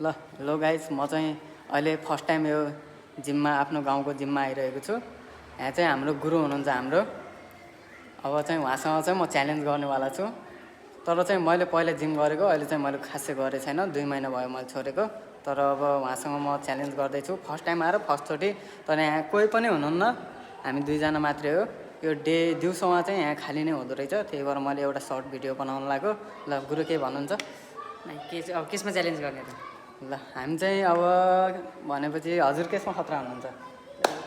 ल hello guys म चाहिँ अहिले फर्स्ट टाइम यो जिममा आफ्नो गाउँको जिममा आइरहेको छु। यहाँ चाहिँ हाम्रो गुरु हुनुहुन्छ हाम्रो। अब चाहिँ उहाँसँग चाहिँ म च्यालेन्ज गर्नेवाला छु। तर चाहिँ मैले पहिला जिम गरेको, अहिले चाहिँ मैले खासै गरेको छैन, 2 महिना भयो मैले छोडेको। तर अब उहाँसँग म च्यालेन्ज गर्दैछु, फर्स्ट टाइम आएर फर्स्टचोटि। तर यहाँ कोही पनि हुनुहुन्न, हामी 2 जना मात्रै हो। यो दिउँसोमा चाहिँ यहाँ खाली नै हुँदो रहेछ, त्यही भएर मैले एउटा सर्ट भिडियो बनाउन लाग्यो। ल गुरु के भन्नुहुन्छ? अब केसमा च्यालेन्ज गर्ने त? ल हामी चाहिँ अब भनेपछि हजुर केसमा खतरा हुनुहुन्छ?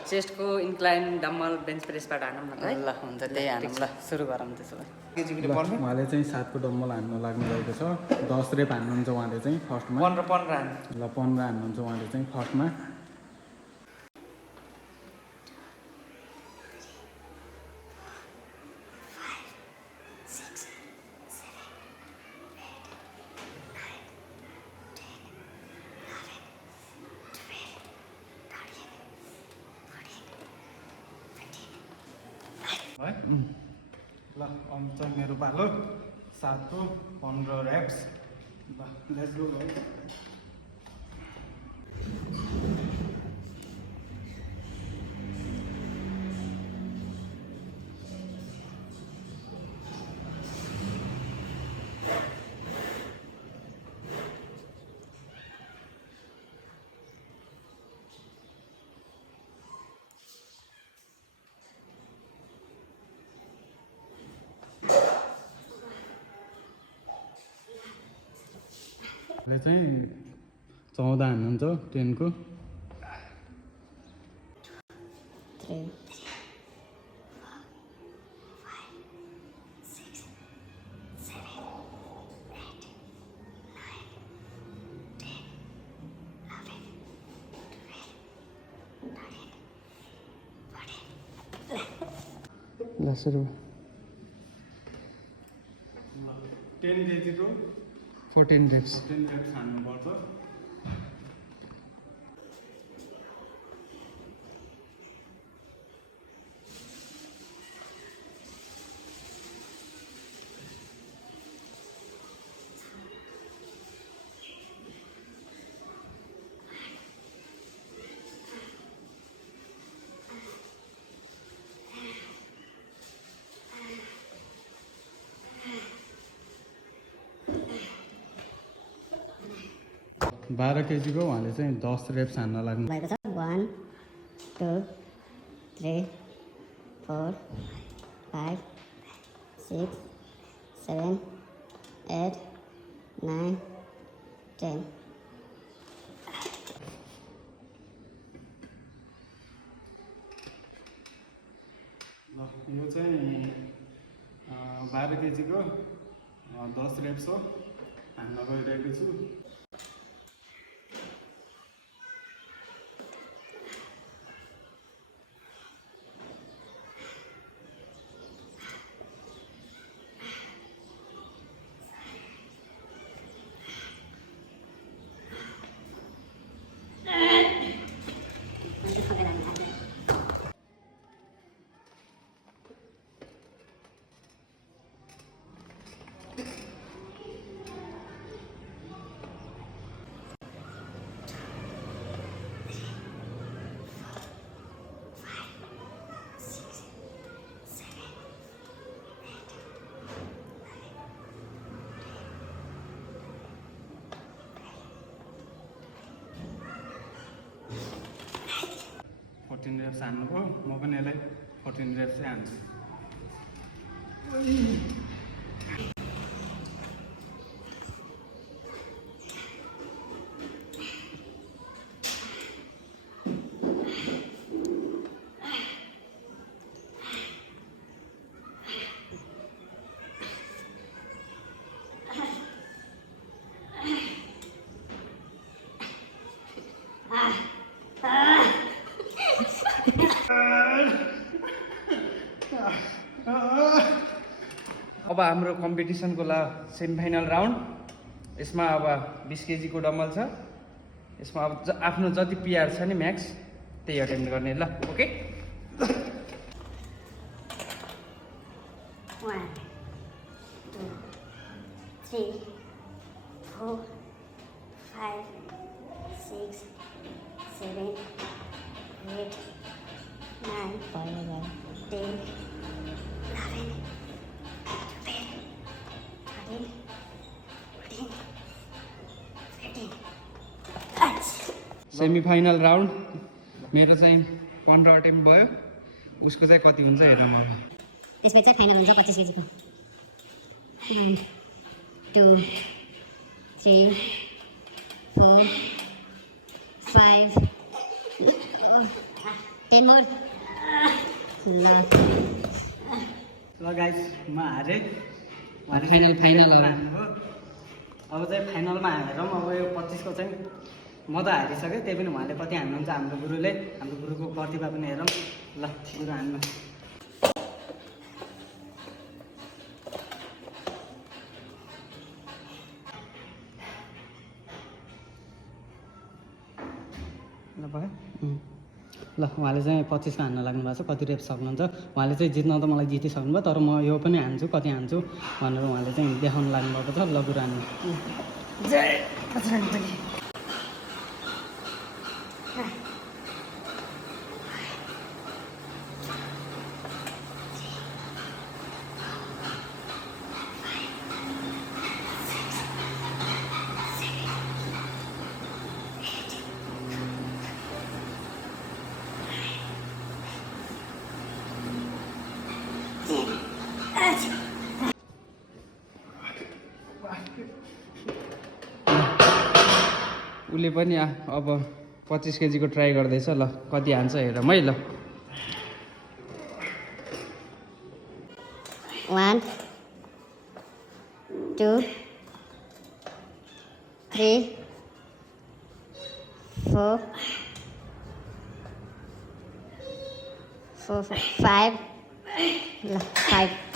चेस्टको इन्क्लाइन डम्बल बेन्च प्रेसबाट हानौँ न है। ल हुन्छ, त्यही हानौँ। ल सुरु गरौँ त्यसो भए। उहाँले चाहिँ 7 को डम्बल हान्नु लाग्नु भएको छ। 10 रेप हान्नुहुन्छ उहाँले चाहिँ फर्स्टमा। 15 हान्नु। ल 15 हान्नुहुन्छ उहाँले चाहिँ फर्स्टमा। है ल अब चाहिँ मेरो पालो 7 को 15 रेप्स। ल लेट्स गो है। अहिले चाहिँ 14 हान्नुहुन्छ 10 को। 3 ल सुरु। 10 kg को 14 रेप्स हान्नुपर्छ। बाह्र केजीको उहाँले चाहिँ 10 रेप्स हान्न लाग्नु भएको छ। 1 2 3 4 5 6 7 8 9 10 ल यो चाहिँ 12 केजीको 10 रेप्स हो, हान्न गइरहेको छु। रेप्स हान्नुभयो, म पनि यसलाई 14 रेप्स चाहिँ हान्छु। अब हाम्रो कम्पिटिसनको सेमिफाइनल राउन्ड। यसमा अब 20 केजीको डम्बल छ। यसमा अब आफ्नो जति पिआर छ नि म्याक्स त्यही अटेम्प्ट गर्ने। ल ओके। 1 2 3 4 5 6, 7, 8, 9, 10, 11, 12, 13, 14, 15. सेमी फाइनल राउन्ड मेरो चाहिँ 15 अटेम्प भयो, उसको चाहिँ कति हुन्छ हेरौँ अब। त्यसपछि चाहिँ फाइनल हुन्छ 25 केजीको। 1, 2, 3, 4, 5, 10 more. ल गाइस म हारेँ। फाइनल हो। अब चाहिँ फाइनलमा हारौँ। अब यो 25 को चाहिँ म त हारिसकेँ, त्यही पनि उहाँले कति हान्नुहुन्छ हाम्रो गुरुले, हाम्रो गुरुको प्रतिभा पनि हेरौँ। ल गुरु हान्नु। ल भयो। ल उहाँले चाहिँ 25 को हान्न लाग्नु भएको छ। कति रेप सक्नुहुन्छ उहाँले चाहिँ जित्न त मलाई जितिसक्नु भयो, तर म यो पनि हान्छु, कति हान्छु भनेर उहाँले चाहिँ देखाउनु लाग्नुभएको छ। ल गुरु हान्नु। जय बजरङ्गबली। उसले पनि अब 25 केजीको ट्राई गर्दैछ। ल कति हान्छ हेरौँ है। ल 1, 2, 3, 4, 5. 5.